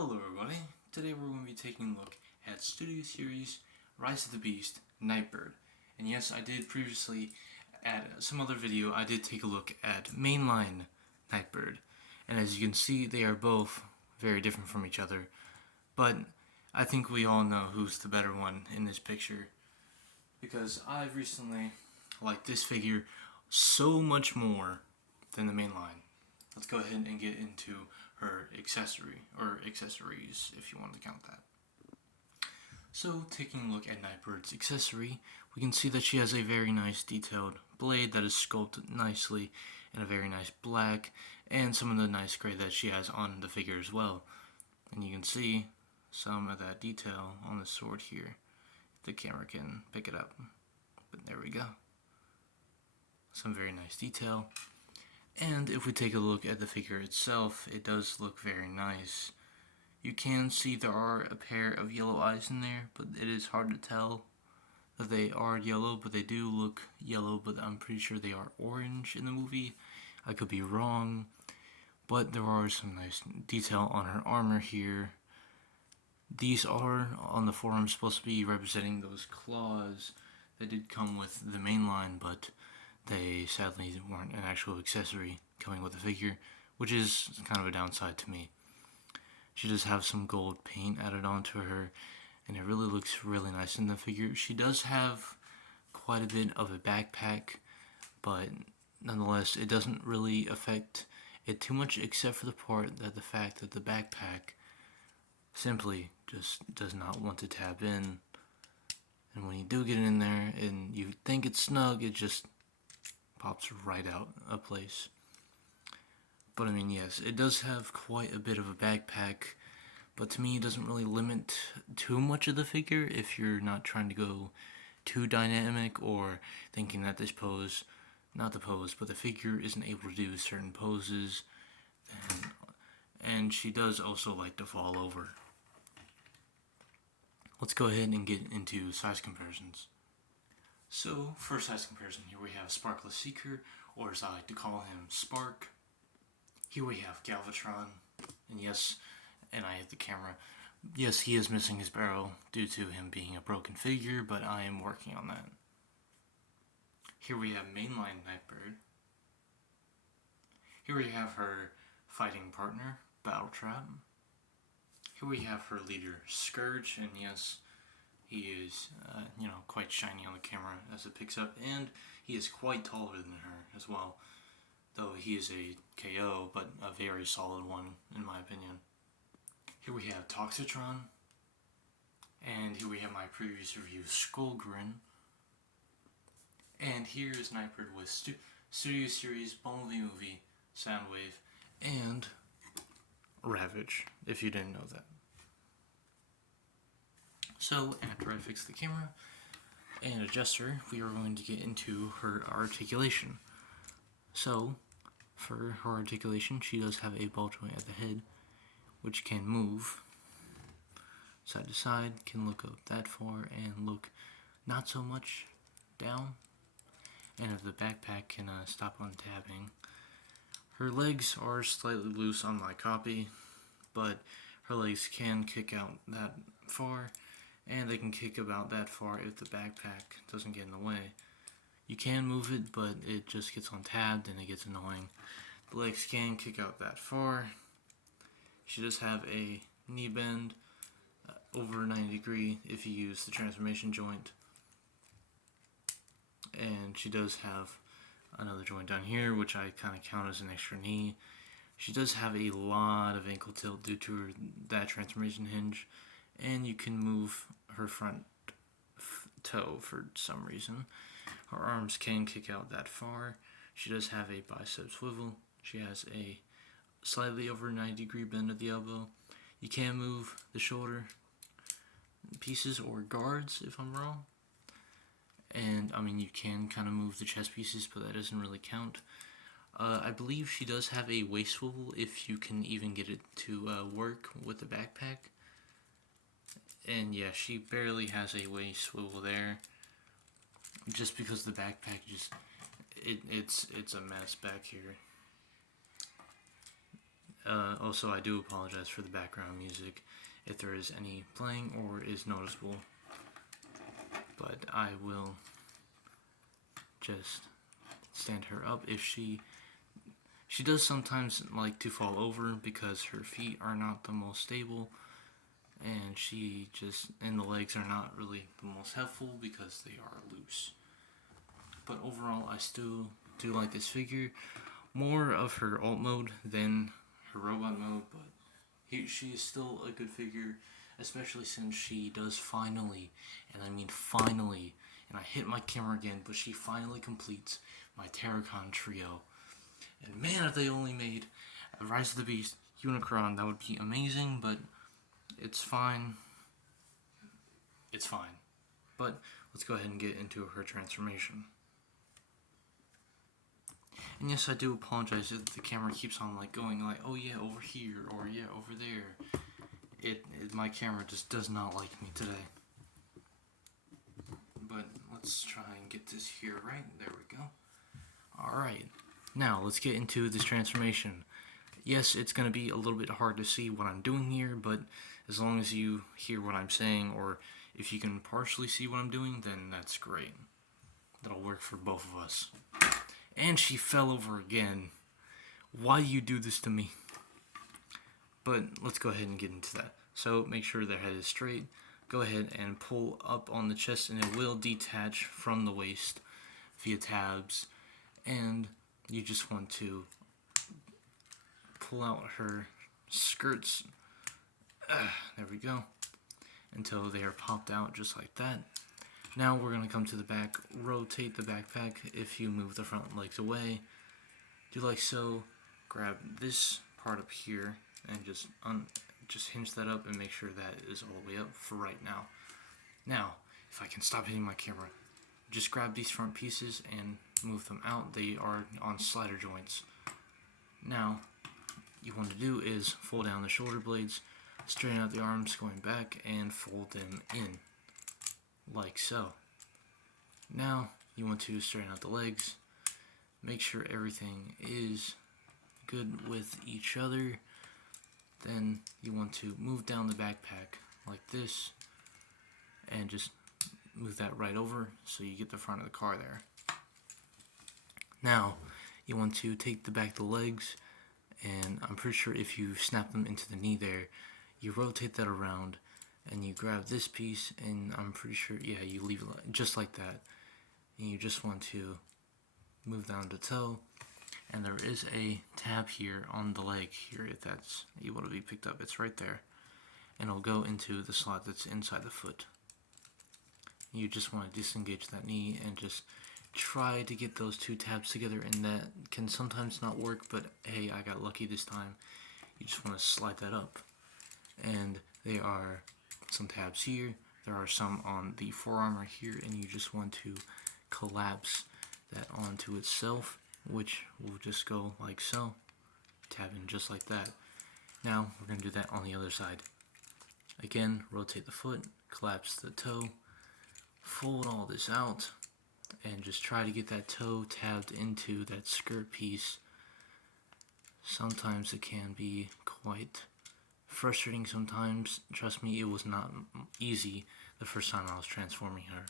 Hello everybody, today we're going to be taking a look at Studio Series Rise of the Beast Nightbird. And yes, I did previously, at some other video, I did take a look at mainline Nightbird. And as you can see, they are both very different from each other. But I think we all know who's the better one in this picture. Because I've recently liked this figure so much more than the main line. Let's go ahead and get into her accessory, or accessories, if you want to count that. So, taking a look at Nightbird's accessory, we can see that she has a very nice detailed blade that is sculpted nicely in a very nice black, and some of the nice gray that she has on the figure as well. And you can see some of that detail on the sword here. The camera can pick it up, but there we go. Some very nice detail. And if we take a look at the figure itself, it does look very nice. You can see there are a pair of yellow eyes in there, but it is hard to tell that they are yellow, but they do look yellow, but I'm pretty sure they are orange in the movie. I could be wrong, but there are some nice detail on her armor here. These are, on the forearm, supposed to be representing those claws that did come with the main line, but they sadly weren't an actual accessory coming with the figure, which is kind of a downside to me. She does have some gold paint added onto her, and it really looks really nice in the figure. She does have quite a bit of a backpack, but nonetheless, it doesn't really affect it too much, except for the fact that the backpack simply just does not want to tab in. And when you do get in there and you think it's snug, it just pops right out of place. But I mean, yes, it does have quite a bit of a backpack, but to me it doesn't really limit too much of the figure if you're not trying to go too dynamic or thinking that this pose, not the pose, but the figure isn't able to do certain poses. And she does also like to fall over. Let's go ahead and get into size comparisons. So, for size comparison, here we have Sparkless Seeker, or as I like to call him, Spark. Here we have Galvatron, and yes, and I hit the camera. Yes, he is missing his barrel due to him being a broken figure, but I am working on that. Here we have mainline Nightbird. Here we have her fighting partner, Battletrap. Here we have her leader, Scourge, and yes, he is, quite shiny on the camera as it picks up, and he is quite taller than her as well, though he is a KO, but a very solid one, in my opinion. Here we have Toxitron, and here we have my previous review, Skullgrin, and here is Nightbird with Studio Series, Bumblebee Movie, Soundwave, and Ravage, if you didn't know that. So, after I fix the camera and adjust her, we are going to get into her articulation. So, for her articulation, she does have a ball joint at the head, which can move side to side, can look up that far, and look not so much down. And if the backpack can stop on tabbing. Her legs are slightly loose on my copy, but her legs can kick out that far, and they can kick about that far if the backpack doesn't get in the way. You can move it, but it just gets untabbed and it gets annoying. The legs can kick out that far. She does have a knee bend over 90 degree if you use the transformation joint. And she does have another joint down here, which I kind of count as an extra knee. She does have a lot of ankle tilt due to that transformation hinge, and you can move her front toe for some reason. Her arms can kick out that far. She does have a bicep swivel. She has a slightly over 90 degree bend at the elbow. You can move the shoulder pieces or guards if I'm wrong. And I mean, you can kind of move the chest pieces, but that doesn't really count. I believe she does have a waist swivel if you can even get it to work with the backpack. And yeah, she barely has a waist swivel there, just because the backpack it's a mess back here. Also, I do apologize for the background music if there is any playing or is noticeable, but I will just stand her up. If she does sometimes like to fall over because her feet are not the most stable, and the legs are not really the most helpful because they are loose. But overall, I still do like this figure. More of her alt mode than her robot mode, but she is still a good figure, especially since she does finally, and I mean finally, and I hit my camera again, but she finally completes my Terracon trio. And man, if they only made a Rise of the Beast Unicron, that would be amazing, but it's fine. It's fine. But let's go ahead and get into her transformation. And yes, I do apologize if the camera keeps on like going like, oh yeah, over here, or yeah, over there. My camera just does not like me today. But let's try and get this here right. There we go. Alright, now let's get into this transformation. Yes, it's going to be a little bit hard to see what I'm doing here, but as long as you hear what I'm saying, or if you can partially see what I'm doing, then that's great. That'll work for both of us. And she fell over again. Why do you do this to me? But let's go ahead and get into that. So make sure their head is straight. Go ahead and pull up on the chest, and it will detach from the waist via tabs. And you just want to pull out her skirts. There we go. Until they are popped out just like that. Now we're going to come to the back, rotate the backpack if you move the front legs away. Do like so, grab this part up here and just hinge that up and make sure that is all the way up for right now. Now, if I can stop hitting my camera, just grab these front pieces and move them out. They are on slider joints. Now, you want to do is fold down the shoulder blades, straighten out the arms going back, and fold them in. Like so. Now you want to straighten out the legs, make sure everything is good with each other. Then you want to move down the backpack like this and just move that right over so you get the front of the car there. Now you want to take the back of the legs, and I'm pretty sure if you snap them into the knee there, you rotate that around and you grab this piece, and I'm pretty sure, yeah, you leave it just like that. And you just want to move down the toe, and there is a tab here on the leg here if that's able to be picked up. It's right there, and it'll go into the slot that's inside the foot. You just want to disengage that knee and just try to get those two tabs together, and that can sometimes not work, but hey, I got lucky this time. You just want to slide that up, and there are some tabs here, there are some on the forearm right here, and you just want to collapse that onto itself, which will just go like so, tab in just like that. Now we're going to do that on the other side. Again, rotate the foot, collapse the toe, fold all this out, and just try to get that toe tabbed into that skirt piece. Sometimes it can be quite frustrating sometimes. Trust me, it was not easy the first time I was transforming her.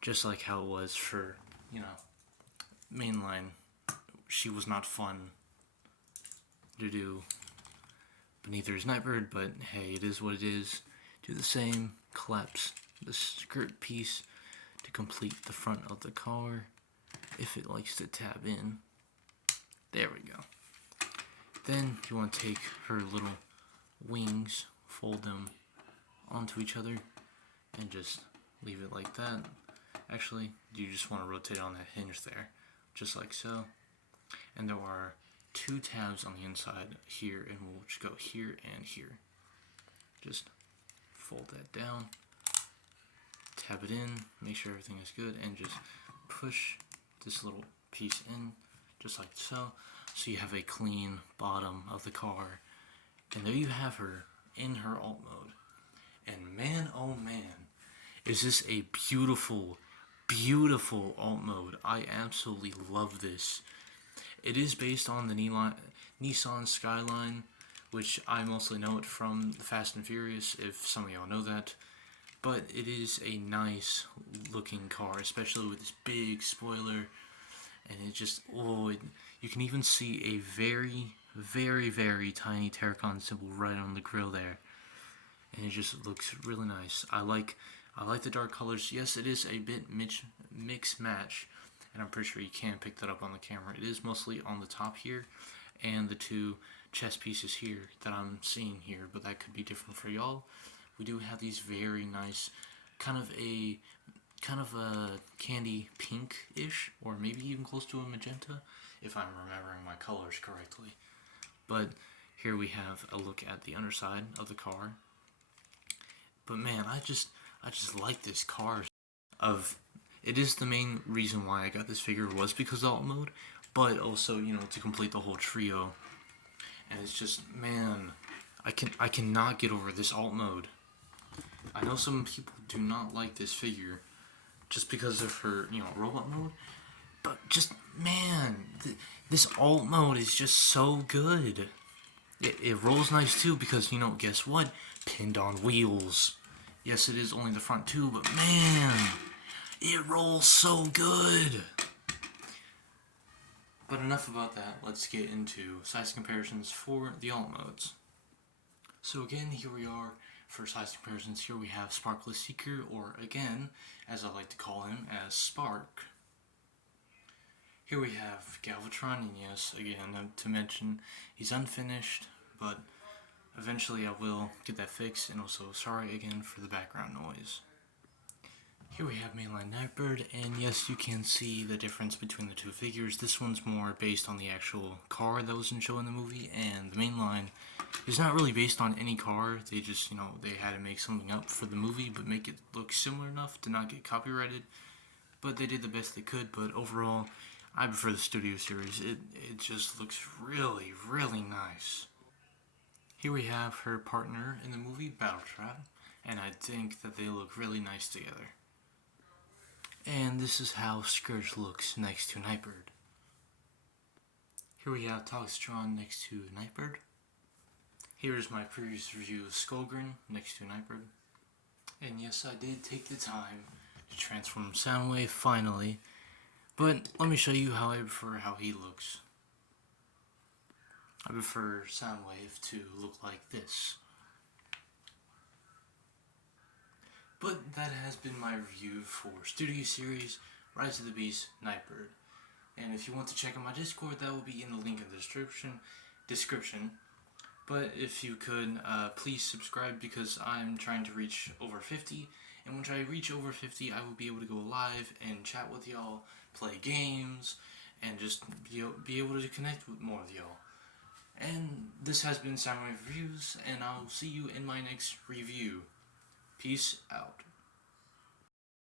Just like how it was for, mainline. She was not fun to do. But neither is Nightbird, but hey, it is what it is. Do the same, collapse the skirt piece to complete the front of the car if it likes to tab in. There we go. Then you want to take her little wings, fold them onto each other, and just leave it like that. Actually, you just want to rotate on that hinge there, just like so. And there are two tabs on the inside here, and we'll just go here and here. Just fold that down, tab it in, make sure everything is good, and just push this little piece in, just like so. So you have a clean bottom of the car, and there you have her in her alt mode. And man, oh man, is this a beautiful, beautiful alt mode. I absolutely love this. It is based on the Nissan Skyline, which I mostly know it from the Fast and Furious, if some of y'all know that. But it is a nice looking car, especially with this big spoiler. And it just, you can even see a very, very, very tiny Terracon symbol right on the grill there. And it just looks really nice. I like the dark colors. Yes, it is a bit mix match, and I'm pretty sure you can pick that up on the camera. It is mostly on the top here, and the two chest pieces here that I'm seeing here, but that could be different for y'all. We do have these very nice, kind of a candy pink-ish, or maybe even close to a magenta, if I'm remembering my colors correctly. But here we have a look at the underside of the car. But man, I just like this car. It is the main reason why I got this figure was because of alt mode, but also, you know, to complete the whole trio. And it's just, man, I cannot get over this alt mode. I know some people do not like this figure just because of her, you know, robot mode, but just, man, this alt mode is just so good. It rolls nice too because, you know, guess what? Pinned on wheels. Yes, it is only the front too, but man, it rolls so good. But enough about that. Let's get into size comparisons for the alt modes. So again, here we are for size comparisons. Here we have Sparkless Seeker, or again, as I like to call him, as Spark. Here we have Galvatron, and yes, again, to mention, he's unfinished, but eventually I will get that fixed, and also sorry again for the background noise. Here we have mainline Nightbird, and yes, you can see the difference between the two figures. This one's more based on the actual car that was shown in the movie, and the mainline is not really based on any car. They just, you know, they had to make something up for the movie, but make it look similar enough to not get copyrighted. But they did the best they could, but overall, I prefer the Studio Series. It just looks really, really nice. Here we have her partner in the movie, Battletrap, and I think that they look really nice together. And this is how Scourge looks next to Nightbird. Here we have Toxtron next to Nightbird. Here is my previous review of Skullgrin next to Nightbird. And yes, I did take the time to transform Soundwave finally, but let me show you how I prefer how he looks. I prefer Soundwave to look like this. But that has been my review for Studio Series, Rise of the Beast, Nightbird. And if you want to check out my Discord, that will be in the link in the description. But if you could, please subscribe because I'm trying to reach over 50. And once I reach over 50, I will be able to go live and chat with y'all, play games, and just be able to connect with more of y'all. And this has been Soundwave Reviews, and I'll see you in my next review. Peace out.